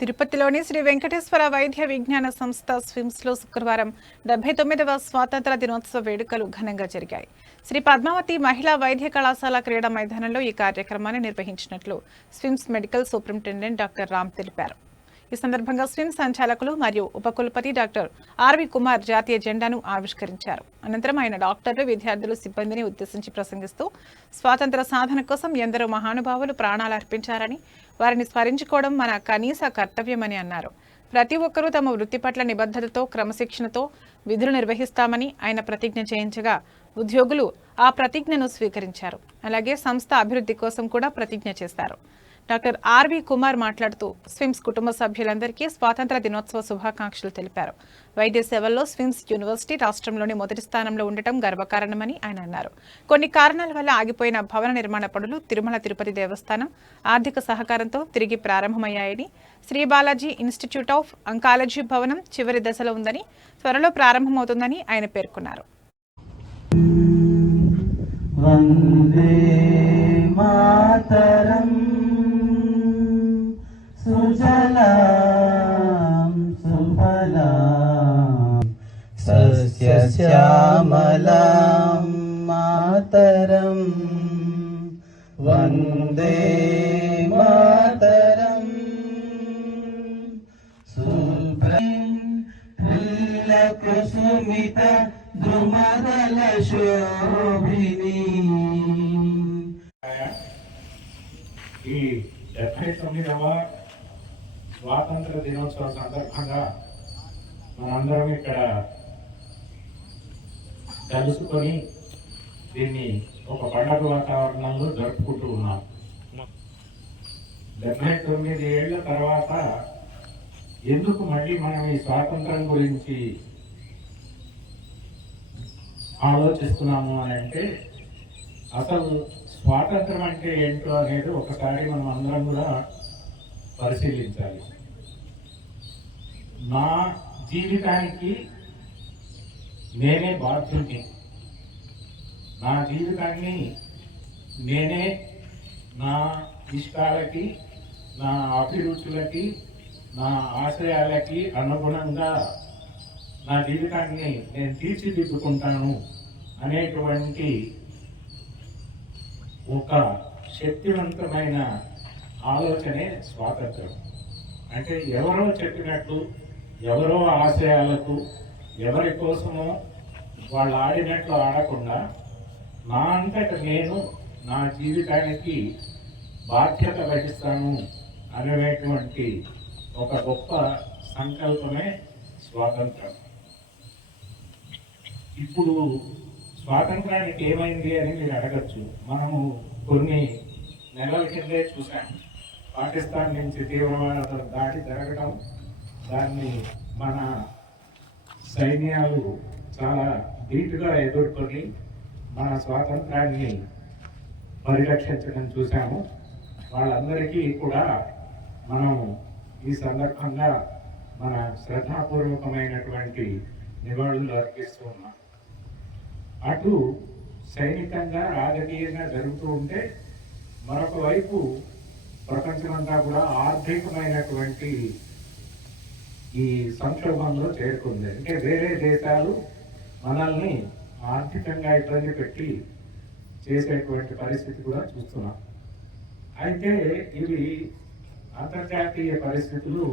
తిరుపతిలోని శ్రీ వెంకటేశ్వర వైద్య విజ్ఞాన సంస్థ స్విమ్స్లో శుక్రవారం 79వ స్వాతంత్ర దినోత్సవ వేడుకలు ఘనంగా జరిగాయి. శ్రీ పద్మావతి మహిళా వైద్య కళాశాల క్రీడా మైదానంలో ఈ కార్యక్రమాన్ని నిర్వహించినట్లు SVIMS medical superintendent doctor Ram తెలిపారు. ఈ సందర్భంగా స్విమ్స్ సంచాలకులు మరియు ఉపకులపతి డాక్టర్ ఆర్వి కుమార్ జాతీయ జెండాను ఆవిష్కరించారు. అనంతరం ఆయన డాక్టర్లు, విద్యార్థులు, సిబ్బందిని ఉద్దేశించి ప్రసంగిస్తూ స్వాతంత్ర సాధన కోసం ఎందరో మహానుభావులు ప్రాణాలు అర్పించారని, వారిని స్మరించుకోవడం మన కనీస కర్తవ్యమని అన్నారు. ప్రతి ఒక్కరూ తమ వృత్తి పట్ల నిబద్ధతతో, క్రమశిక్షణతో విధులు నిర్వహిస్తామని ఆయన ప్రతిజ్ఞ చేయించగా ఉద్యోగులు ఆ ప్రతిజ్ఞను స్వీకరించారు. అలాగే సంస్థ అభివృద్ధి కోసం కూడా ప్రతిజ్ఞ చేశారు. డాక్టర్ ఆర్వి కుమార్ మాట్లాడుతూ స్విమ్స్ కుటుంబ సభ్యులందరికీ స్వాతంత్ర దినోత్సవ శుభాకాంక్షలు తెలిపారు. వైద్య సేవల్లో స్విమ్స్ యూనివర్సిటీ రాష్ట్రంలోని మొదటి స్థానంలో ఉండటం గర్వకారణమని ఆయన అన్నారు. కొన్ని కారణాల వల్ల ఆగిపోయిన భవన నిర్మాణ పనులు తిరుమల తిరుపతి దేవస్థానం ఆర్థిక సహకారంతో తిరిగి ప్రారంభమయ్యాయని, Shri Balaji institute of oncology భవనం చివరి దశలో ఉందని, త్వరలో ప్రారంభమవుతుందని ఆయన పేర్కొన్నారు. వందే మాతరం సుజలాం సుఫలాం సస్యశ్యామలాం మాతరం వందే మాతరం సుభ్రం పుల్లకుసుమిత ద్రుమదల శోభిని. ఈ 79వ స్వాతంత్ర దినోత్సవ సందర్భంగా మనందరం ఇక్కడ కలుసుకొని దీన్ని ఒక పండగ వాతావరణంలో జరుపుకుంటూ ఉన్నాం. 79 ఏళ్ల తర్వాత ఎందుకు మళ్ళీ మనం ఈ స్వాతంత్రం గురించి ఆలోచిస్తున్నాము అని అంటే, అసలు స్వాతంత్రం అంటే ఏంటో అనేది ఒకసారి మనం అందరం కూడా పరిశీలించాలి. నా జీవితానికి నేనే బాధ్యుడిని. నా జీవితాన్ని నేనే నా ఇష్టాలకి, నా అభిరుచులకి, నా ఆశయాలకి అనుగుణంగా నా జీవితాన్ని నేను తీర్చిదిద్దుకుంటాను అనేటువంటి ఒక శక్తివంతమైన ఆలోచనే స్వాతంత్రం. అంటే ఎవరో చెప్పినట్లు, ఎవరో ఆశయాలకు, ఎవరి కోసమో వాళ్ళు ఆడినట్లు ఆడకుండా నా అంతట నేను నా జీవితానికి బాధ్యత వహిస్తాను అనేటువంటి ఒక గొప్ప సంకల్పమే స్వాతంత్రం. ఇప్పుడు స్వాతంత్రానికి ఏమైంది అని మీరు అడగచ్చు. మనము కొన్ని నెలల కిందే చూసాం. పాకిస్తాన్ నుంచి తీవ్రవాద దాడి జరగడం, దాన్ని మన సైన్యాలు చాలా ధీటుగా ఎదుర్కొని మన స్వాతంత్రాన్ని పరిరక్షించడం చూసాము. వాళ్ళందరికీ కూడా మనం ఈ సందర్భంగా మన శ్రద్ధాపూర్వకమైనటువంటి నివాళులు అర్పిస్తూ ఉన్నాం. అటు సైనికంగా, రాజకీయంగా జరుగుతూ ఉంటే, మరొక వైపు ప్రపంచమంతా కూడా ఆర్థికమైనటువంటి ఈ సంక్షోభంలో చేరుకుంది. అంటే వేరే దేశాలు మనల్ని ఆర్థికంగా ఇబ్బంది పెట్టి చేసేటువంటి పరిస్థితి కూడా చూస్తున్నాం. అయితే ఇవి అంతర్జాతీయ పరిస్థితులు.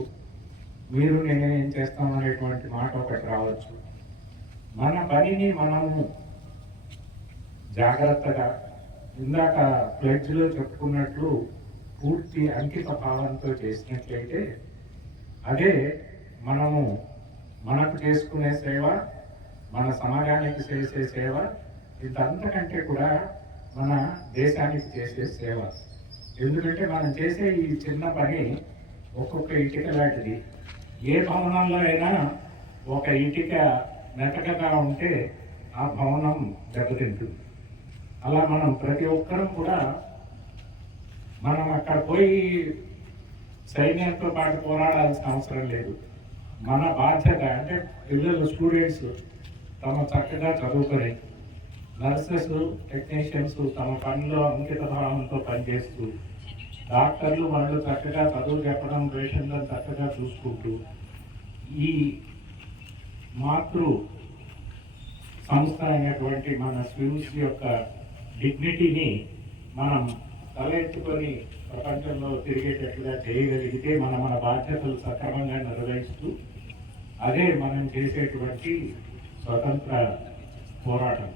మీరు నేనేం చేస్తాం అనేటువంటి మాట ఒకటి రావచ్చు. మన పనిని మనము జాగ్రత్తగా, ఇందాక ప్లెడ్జ్లో చెప్పుకున్నట్లు పూర్తి అంకిత భావంతో చేసినట్లయితే అదే మనము మనకు చేసుకునే సేవ, మన సమాజానికి చేసే సేవ, ఇంతంతకంటే కూడా మన దేశానికి చేసే సేవ. ఎందుకంటే మనం చేసే ఈ చిన్న పని ఒక్కొక్క ఇటుక లాంటిది. ఏ భవనంలో అయినా ఒక ఇటుక మెతకగా ఉంటే ఆ భవనం దెబ్బతింటుంది. అలా మనం ప్రతి ఒక్కరం కూడా మనం అక్కడ పోయి సైన్యంతో పాటు పోరాడాల్సిన అవసరం లేదు. మన బాధ్యత అంటే పిల్లలు, స్టూడెంట్స్ తమ చక్కగా చదువుకొని, నర్సెస్, టెక్నీషియన్స్ తమ పనిలో అంకిత భావంతో పనిచేస్తూ డాక్టర్లు వాళ్ళు చక్కగా చదువు చెప్పడం, పేషెంట్లను చక్కగా చూసుకుంటూ ఈ మాతృ సంస్థ అయినటువంటి మన స్విమ్స్ యొక్క డిగ్నిటీని మనం తల ఎత్తుకొని ప్రపంచంలో తిరిగేటట్లుగా చేయగలిగితే మన బాధ్యతలు సక్రమంగా నిర్వహిస్తూ అదే మనం చేసేటువంటి స్వతంత్ర పోరాటం.